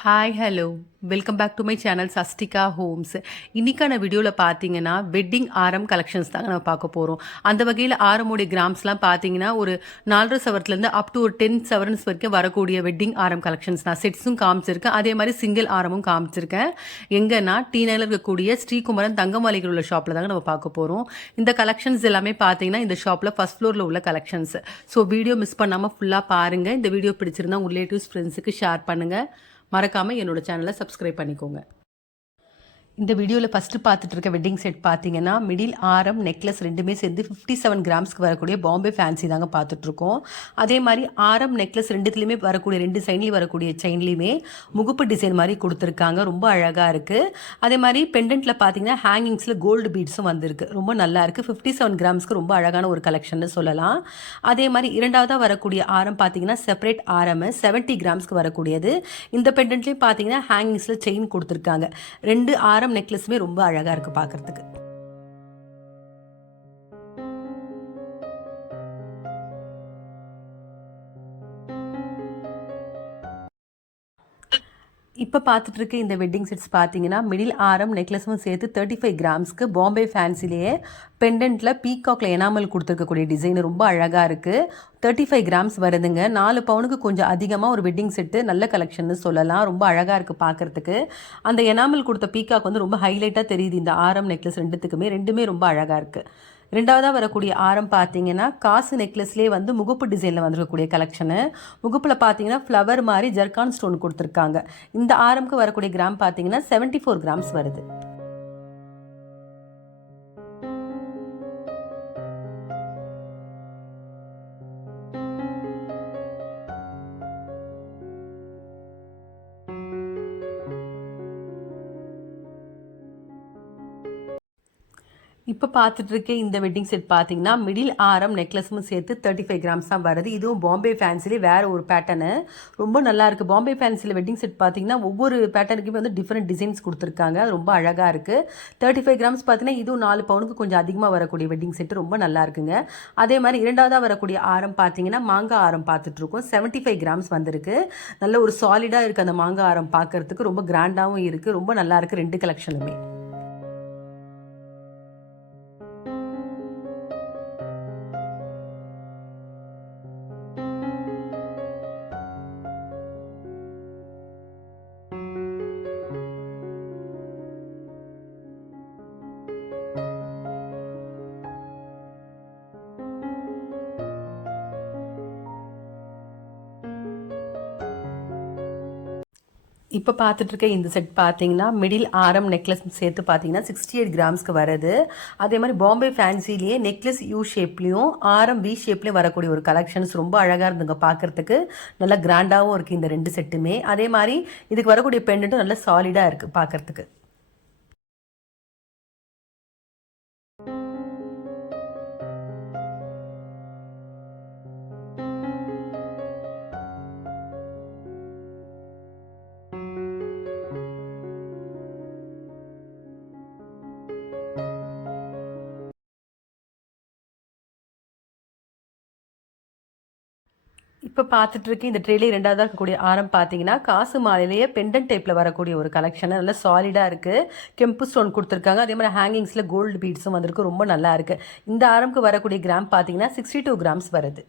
Hi hello welcome back to my channel Sastika Homes. இன்றைக்கான வீடியோவில் பார்த்தீங்கன்னா வெட்டிங் ஆரம் கலெக்ஷன்ஸ் தாங்க நம்ம பார்க்க போகிறோம். அந்த வகையில் ஆரமுடைய கிராம்ஸ்லாம் பார்த்தீங்கன்னா ஒரு 4.5 சவரத்துலேருந்து அப் டு ஒரு 10 சவரன்ஸ் வரைக்கும் வரக்கூடிய வெட்டிங் ஆரம் கலெக்ஷன்ஸ் நான் செட்ஸும் காமிச்சிருக்கேன். அதே மாதிரி சிங்கிள் ஆரமும் காமிச்சிருக்கேன். எங்கன்னா டி நகரில் இருக்கக்கூடிய ஸ்ரீகுமரன் தங்கமாளிகள் உள்ள ஷாப்பில் தாங்க நம்ம பார்க்க போகிறோம். இந்த கலெக்ஷன்ஸ் எல்லாமே பார்த்தீங்கன்னா இந்த ஷாப்பில் ஃபஸ்ட் ஃப்ளோரில் உள்ள கலெக்ஷன்ஸ். ஸோ வீடியோ மிஸ் பண்ணாமல் ஃபுல்லாக பாருங்கள். இந்த வீடியோ பிடிச்சிருந்தா உங்கள் ரிலேட்டிவ்ஸ் ஃப்ரெண்ட்ஸுக்கு ஷேர் பண்ணுங்கள். மறக்காமல் என்னோட சேனலை சப்ஸ்கிரைப் பண்ணிக்கோங்க. இந்த வீடியோவில் ஃபஸ்ட்டு பார்த்துட்டு இருக்க வெட்டிங் செட் பார்த்தீங்கன்னா மிடில் ஆரம் நெக்லஸ் ரெண்டுமே சேர்ந்து 57 கிராம்ஸ்க்கு வரக்கூடிய பாம்பே ஃபேன்சி தாங்க பார்த்துட்ருக்கோம். அதே மாதிரி ஆரம் நெக்லஸ் ரெண்டுத்துலேயுமே வரக்கூடிய 2 சைன்லேயும் வரக்கூடிய செயின்லேயுமே முகுப்பு டிசைன் மாதிரி கொடுத்துருக்காங்க. ரொம்ப அழகாக இருக்குது. அதே மாதிரி பெண்டன்ட்டில் பார்த்தீங்கன்னா ஹேங்கிங்ஸில் கோல்டு பீட்ஸும் வந்திருக்கு. ரொம்ப நல்லா இருக்குது. 57 கிராம்ஸ்க்கு ரொம்ப அழகான ஒரு கலெக்ஷன்னு சொல்லலாம். அதே மாதிரி இரண்டாவதாக வரக்கூடிய ஆரம் பார்த்தீங்கன்னா செப்பரேட் ஆரம் 70 கிராம்ஸ்க்கு வரக்கூடியது. இந்த பெண்டன்ட்லேயும் பார்த்தீங்கன்னா ஹேங்கிங்ஸில் செயின் கொடுத்துருக்காங்க. 2 ஆரம் நெக்லஸுமே ரொம்ப அழகா இருக்கு பார்க்கிறதுக்கு. இப்போ பார்த்துட்டு இருக்க இந்த வெட்டிங் செட்ஸ் பார்த்தீங்கன்னா மிடில் ஆரம் நெக்லஸும் சேர்த்து 35 கிராம்ஸ்க்கு பாம்பே ஃபேன்சிலேயே பெண்டன்ட்டில் பீகாக்ல எனாமல் கொடுத்துருக்கக்கூடிய டிசைன் ரொம்ப அழகாக இருக்குது. 35 கிராம்ஸ் வருதுங்க. 4 பவுனுக்கு கொஞ்சம் அதிகமாக ஒரு வெட்டிங் செட்டு நல்ல கலெக்ஷன்னு சொல்லலாம். ரொம்ப அழகாக இருக்குது பார்க்குறதுக்கு. அந்த எனாமல் கொடுத்த பீகாக் வந்து ரொம்ப ஹைலைட்டாக தெரியுது இந்த ஆரம் நெக்லஸ் ரெண்டுமே ரொம்ப அழகாக இருக்குது. ரெண்டாவதாக வரக்கூடிய ஆரம் பார்த்தீங்கன்னா காசு நெக்லஸ்லேயே வந்து முகப்பு டிசைனில் வந்துருக்கக்கூடிய கலெக்ஷனு. முகப்பில் பார்த்தீங்கன்னா ஃப்ளவர் மாதிரி ஜர்கான் ஸ்டோன் கொடுத்துருக்காங்க. இந்த ஆரம்க்கு வரக்கூடிய கிராம் பார்த்தீங்கன்னா 74 கிராம்ஸ் வருது. இப்போ பார்த்துட்டு இருக்கேன் இந்த வெட்டிங் செட் பார்த்தீங்கன்னா மிடில் ஆரம் நெக்லஸும் சேர்த்து 35 கிராம்ஸ் தான் வருது. இதுவும் பாம்பே ஃபேன்சிலே வேறு ஒரு பேட்டர்னு. ரொம்ப நல்லா இருக்குது. பாம்பே ஃபேன்சியில் வெட்டிங் செட் பார்த்தீங்கன்னா ஒவ்வொரு பேட்டர்னுக்குமே வந்து டிஃப்ரெண்ட் டிசைன்ஸ் கொடுத்துருக்காங்க. அது ரொம்ப அழகாக இருக்குது. 35 கிராம்ஸ் பார்த்தீங்கன்னா இதுவும் 4 பவுனுக்கு கொஞ்சம் அதிகமாக வரக்கூடிய வெட்டிங் செட்டு ரொம்ப நல்லா இருக்குங்க. அதே மாதிரி இரண்டாவதாக வரக்கூடிய ஆரம் பார்த்தீங்கன்னா மாங்காய் ஆரம் பார்த்துட்ருக்கோம். 75 கிராம்ஸ் வந்திருக்கு. நல்ல ஒரு சாலிடாக இருக்குது அந்த மாங்காய் ஆரம் பார்க்குறதுக்கு. ரொம்ப கிராண்டாகவும் இருக்குது. ரொம்ப நல்லா இருக்குது 2 கலெக்ஷனுமே. இப்போ பார்த்துட்டு இருக்க இந்த செட் பார்த்தீங்கன்னா மிடில் ஆரம் நெக்லஸ் சேர்த்து பார்த்தீங்கன்னா 68 கிராம்ஸ்க்கு வருது. அதே மாதிரி பாம்பே ஃபேன்சிலேயே நெக்லஸ் யூ ஷேப்லேயும் ஆரம் வி ஷேப்லேயும் வரக்கூடிய ஒரு கலெக்ஷன்ஸ் ரொம்ப அழகாக இருந்துங்க பார்க்குறதுக்கு. நல்லா கிராண்டாகவும் இருக்குது இந்த 2 செட்டுமே. அதே மாதிரி இதுக்கு வரக்கூடிய பெண்டன்ட்டும் நல்லா சாலிடாக இருக்குது பார்க்குறதுக்கு. இப்போ பார்த்துட்டு இருக்கு இந்த ட்ரேலே ரெண்டாவதாக இருக்கக்கூடிய ஆரம் பார்த்தீங்கன்னா காசு மாலையிலேயே பெண்டன்ட் டைப்பில் வரக்கூடிய ஒரு கலெக்ஷன். நல்லா சாலிடாக இருக்குது. கெம்பு ஸ்டோன் கொடுத்துருக்காங்க. அதே மாதிரி ஹேங்கிங்ஸில் கோல்டு பீட்ஸும் வந்திருக்கு. ரொம்ப நல்லா இருக்குது. இந்த ஆரம்க்கு வரக்கூடிய கிராம் பார்த்தீங்கன்னா 62 கிராம்ஸ் வருது.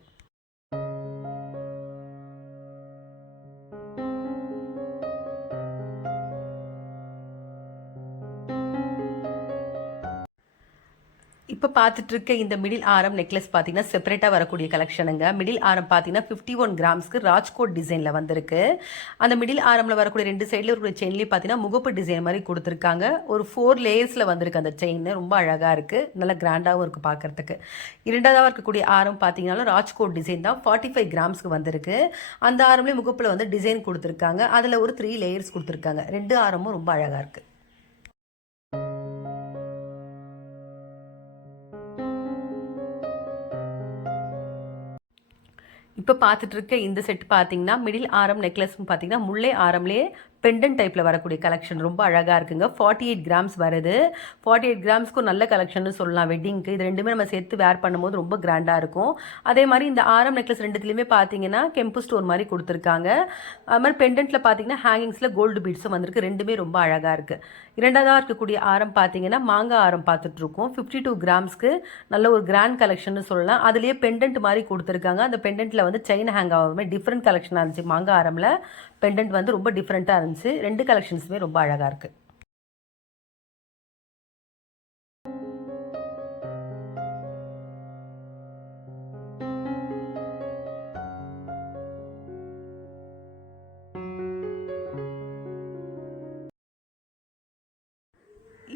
இப்போ பார்த்துட்டு இருக்க இந்த மிடில் ஆரம் நெக்லஸ் பார்த்தீங்கன்னா செப்பரேட்டாக வரக்கூடிய கலெக்ஷனுங்க. மிடில் ஆரம் பார்த்தீங்கன்னா 51 கிராம்ஸ்க்கு ராஜ்கோட் டிசைனில் வந்திருக்கு. அந்த மிடில் ஆரமில் வரக்கூடிய 2 சைடில் இருக்கக்கூடிய செயின்லேயும் பார்த்தீங்கன்னா முகப்பு டிசைன் மாதிரி கொடுத்துருக்காங்க. ஒரு 4 லேயர்ஸில் வந்திருக்கு அந்த செயின். ரொம்ப அழகாக இருக்குது. நல்லா கிராண்டாகவும் இருக்குது பார்க்குறதுக்கு. இரண்டாவதாக இருக்கக்கூடிய ஆரம் பார்த்தீங்கன்னா ராஜ்கோட் டிசைன் தான். 45 கிராம்ஸ்க்கு வந்திருக்கு. அந்த ஆரம்லேயே முகப்பில் வந்து டிசைன் கொடுத்துருக்காங்க. அதில் ஒரு 3 லேயர்ஸ் கொடுத்துருக்காங்க. 2 ஆரமும் ரொம்ப அழகாக இருக்குது. இப்போ பார்த்துட்டு இருக்க இந்த செட் பார்த்தீங்கன்னா மிடில் ஆரம் நெக்லஸ்னு பார்த்தீங்கன்னா முல்லை ஆரம்லேயே பெண்டன்ட் டைப்பில் வரக்கூடிய கலெக்ஷன் ரொம்ப அழகாக இருக்குங்க. 48 கிராம்ஸ் வருது. 48 கிராம்ஸ்க்கும் நல்ல கலெக்ஷன் சொல்லலாம் வெட்டிங்க்கு. இது ரெண்டுமே நம்ம சேர்த்து வேர் பண்ணும்போது ரொம்ப கிராண்டாக இருக்கும். அதே மாதிரி இந்த ஆரம் நெக்லஸ் ரெண்டுத்துலேயுமே பார்த்தீங்கன்னா கெம்பு ஸ்டோன் மாதிரி கொடுத்துருக்காங்க. அது மாதிரி பெண்டன்ட்டில் பார்த்தீங்கன்னா ஹேங்கிங்ஸில் கோல்டு பீட்ஸும் வந்திருக்கு. ரெண்டுமே ரொம்ப அழகாக இருக்குது. இரண்டாவதாக இருக்கக்கூடிய ஆரம் பார்த்தீங்கன்னா மாங்காய் ஆரம் பார்த்துட்ருக்கோம். 52 கிராம்ஸ்க்கு நல்ல ஒரு கிராண்ட் கலெக்ஷன் சொல்லலாம். அதுலேயே பெண்டன்ட் மாதிரி கொடுத்துருக்காங்க. அந்த பெண்டன்ட்டில் வந்து செயின் ஹேங் ஆகிற மாதிரி டிஃப்ரெண்ட் கலெக்ஷனாக இருந்துச்சு. மாங்காய் ஆரமில் பெண்டன்ட் வந்து ரொம்ப டிஃப்ரெண்ட்டாக இருந்துச்சு. ரெண்டு கலெக்ஷன்ஸுமே ரொம்ப அழகாக இருக்குது.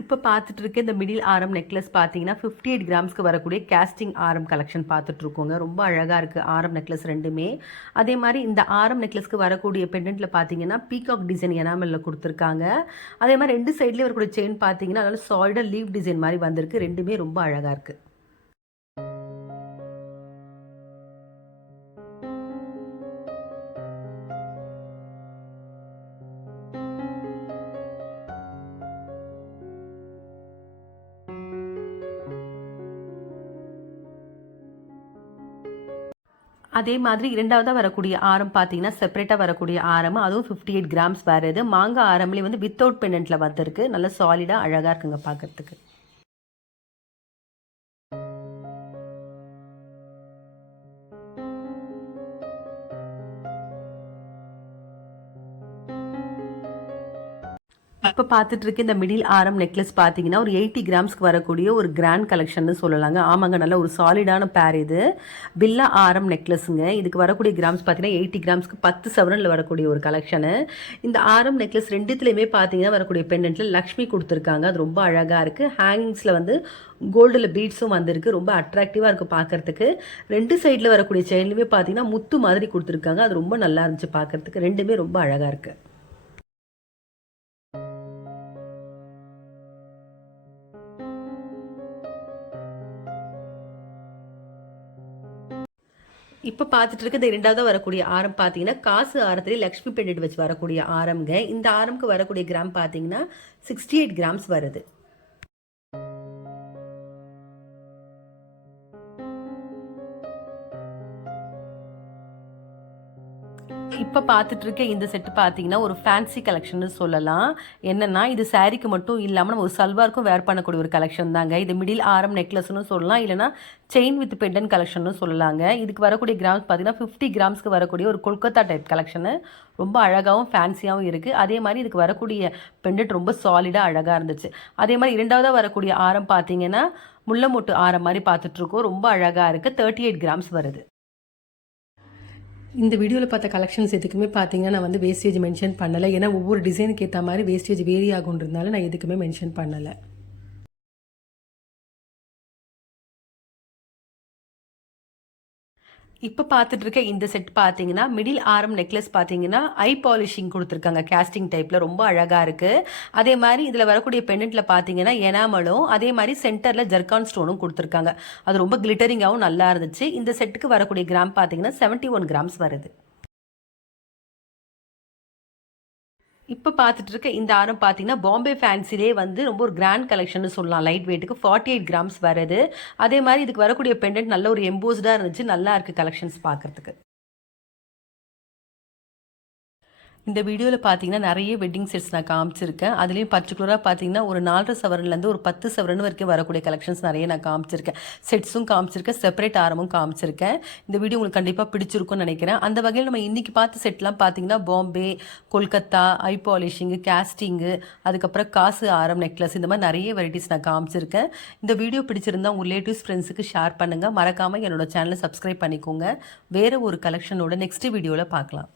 இப்போ பார்த்துட்டு இருக்க இந்த மிடில் ஆரம் நெக்லஸ் பார்த்தீங்கன்னா 58 கிராம்ஸ்க்கு வரக்கூடிய கேஸ்டிங் ஆரம் கலெக்ஷன் பார்த்துட்ருக்கோங்க. ரொம்ப அழகாக இருக்குது ஆரம் நெக்லஸ் ரெண்டுமே. அதே மாதிரி இந்த ஆரம் நெக்லஸ்க்கு வரக்கூடிய பெண்டன்ட்டில் பார்த்தீங்கன்னா பீகாக் டிசைன் எனாமலில் கொடுத்துருக்காங்க. அதே மாதிரி ரெண்டு சைட்லேயும் வரக்கூடிய செயின் பார்த்தீங்கன்னா அதனால சாலிடாக லீவ் டிசைன் மாதிரி வந்திருக்கு. ரெண்டுமே ரொம்ப அழகாக இருக்குது. அதே மாதிரி இரண்டாவதாக வரக்கூடிய ஆரம் பார்த்தீங்கன்னா செப்பரேட்டாக வரக்கூடிய ஆரம், அதுவும் 58 கிராம்ஸ் வருது. மாங்காய் ஆரம்லேயே வந்து வித்தவுட் பெண்டன்ட்டில் வந்திருக்கு. நல்ல சாலிடாக அழகாக இருக்குங்க பார்க்குறதுக்கு. இப்போ பார்த்துட்டு இருக்க இந்த மிடில் ஆரம் நெக்லஸ் பார்த்தீங்கன்னா ஒரு 80 கிராம்ஸ்க்கு வரக்கூடிய ஒரு கிராண்ட் கலெக்ஷன் சொல்லலாங்க. ஆமாங்க, நல்ல ஒரு சாலிடான பேர் இது. பில்லா ஆரம் நெக்லஸுங்க. இதுக்கு வரக்கூடிய கிராம்ஸ் பார்த்தீங்கன்னா 80 கிராம்ஸ்க்கு 10 சவரனில் வரக்கூடிய ஒரு கலெக்ஷனு. இந்த ஆரம் நெக்லஸ் ரெண்டுத்துலேயுமே பார்த்தீங்கன்னா வரக்கூடிய பெண்டன்ட்டில் லக்ஷ்மி கொடுத்துருக்காங்க. அது ரொம்ப அழகாக இருக்குது. ஹேங்கிங்ஸில் வந்து கோல்டில் பீட்ஸும் வந்திருக்கு. ரொம்ப அட்ராக்டிவாக இருக்குது பார்க்குறதுக்கு. ரெண்டு சைடில் வரக்கூடிய செயின்லையுமே பார்த்தீங்கன்னா முத்து மாதிரி கொடுத்துருக்காங்க. அது ரொம்ப நல்லா இருந்துச்சு பார்க்குறதுக்கு. ரெண்டுமே ரொம்ப அழகாக இருக்குது. இப்போ பார்த்துட்டு இருக்க இந்த இரண்டாவது வரக்கூடிய ஆரம் பார்த்தீங்கன்னா காசு ஆரத்திலே லக்ஷ்மி பெண்டன்ட் வச்சு வரக்கூடிய ஆரம்ங்க. இந்த ஆரம்க்கு வரக்கூடிய கிராம் பார்த்தீங்கன்னா 68 கிராம்ஸ் வருது. இப்போ பார்த்துட்டு இருக்க இந்த செட்டு பார்த்தீங்கன்னா ஒரு ஃபேன்சி கலெக்ஷன் சொல்லலாம். என்னன்னா இது சாரீக்கு மட்டும் இல்லாமல் நம்ம ஒரு சல்வாருக்கும் வேர் பண்ணக்கூடிய ஒரு கலெக்ஷன் தாங்க. இது மிடில் ஆரம் நெக்லஸ்னு சொல்லலாம், இல்லைனா செயின் வித் பெண்டன் கலெக்ஷன் சொல்லலாங்க. இதுக்கு வரக்கூடிய கிராம்ஸ் பார்த்தீங்கன்னா 50 கிராம்ஸ்க்கு வரக்கூடிய ஒரு கொல்கத்தா டைப் கலெக்ஷனு. ரொம்ப அழகாகவும் ஃபேன்சியாகவும் இருக்குது. அதே மாதிரி இதுக்கு வரக்கூடிய பெண்டன்ட் ரொம்ப சாலிடாக அழகாக இருந்துச்சு. அதே மாதிரி இரண்டாவதாக வரக்கூடிய ஆரம் பார்த்தீங்கன்னா முள்ளமொட்டு ஆரம் மாதிரி பார்த்துட்ருக்கோம். ரொம்ப அழகாக இருக்குது. 38 கிராம்ஸ் வருது. இந்த வீடியோவில் பார்த்த கலெக்ஷன்ஸ் எதுக்குமே பார்த்தீங்கன்னா நான் வந்து வேஸ்டேஜ் மென்ஷன் பண்ணலை. ஏன்னா ஒவ்வொரு டிசைனுக்கு ஏற்ற மாதிரி வேஸ்டேஜ் வேரி ஆகுன்றதுனால நான் எதுக்குமே மென்ஷன் பண்ணலை. இப்போ பார்த்துட்டு இருக்க இந்த செட் பார்த்தீங்கன்னா மிடில் ஆரம் நெக்லஸ் பார்த்தீங்கன்னா ஐ பாலிஷிங் கொடுத்துருக்காங்க. கேஸ்டிங் டைப்பில் ரொம்ப அழகாக இருக்குது. அதே மாதிரி இதில் வரக்கூடிய பெண்டன்ட்டில் பார்த்தீங்கன்னா எனாமலும் அதே மாதிரி சென்டரில் ஜர்கான் ஸ்டோனும் கொடுத்துருக்காங்க. அது ரொம்ப கிளிட்டரிங்காகவும் நல்லா இருந்துச்சு. இந்த செட்டுக்கு வரக்கூடிய கிராம் பார்த்தீங்கன்னா 71 கிராம்ஸ் வருது. இப்போ பார்த்துட்டு இருக்க இந்த ஆரம் பார்த்தீங்கன்னா பாம்பே ஃபேன்சிலே வந்து ரொம்ப ஒரு கிராண்ட் கலெக்ஷன் சொல்லலாம். லைட் வெயிட்டுக்கு 48 கிராம்ஸ் வருது. அதே மாதிரி இதுக்கு வரக்கூடிய பெண்டன்ட் நல்ல ஒரு எம்போஸ்டாக இருந்துச்சு. நல்லா இருக்குது கலெக்ஷன்ஸ் பார்க்குறதுக்கு. இந்த வீடியோவில் பார்த்தீங்கன்னா நிறைய வெட்டிங் செட்ஸ் நான் காமிச்சிருக்கேன். அதுலேயும் பர்டிகுலராக பார்த்தீங்கன்னா ஒரு 4.5 சவரன்லேருந்து ஒரு 10 சவரன் வரைக்கும் வரக்கூடிய கலெக்ஷன்ஸ் நிறைய நான் காமிச்சிருக்கேன். செட்ஸும் காமிச்சிருக்கேன், செப்பரேட் ஆரமும் காமிச்சிருக்கேன். இந்த வீடியோ உங்களுக்கு கண்டிப்பாக பிடிச்சிருக்கும்னு நினைக்கிறேன். அந்த வகையில் நம்ம இன்றைக்கி பார்த்த செட்லாம் பார்த்தீங்கன்னா பாம்பே, கொல்கத்தா, ஐ பாலிஷிங்கு, கேஸ்டிங்கு, அதுக்கப்புறம் காசு ஆரம் நெக்லஸ், இந்த மாதிரி நிறைய வெரைட்டிஸ் நான் காமிச்சிருக்கேன். இந்த வீடியோ பிடிச்சிருந்தா உங்கள் ரிலேட்டிவ்ஸ் ஃப்ரெண்ட்ஸுக்கு ஷேர் பண்ணுங்கள். மறக்காமல் என்னோட சேனலை சப்ஸ்கிரைப் பண்ணிக்கோங்க. வேறு ஒரு கலெக்ஷனோட நெக்ஸ்ட் வீடியோவில் பார்க்கலாம்.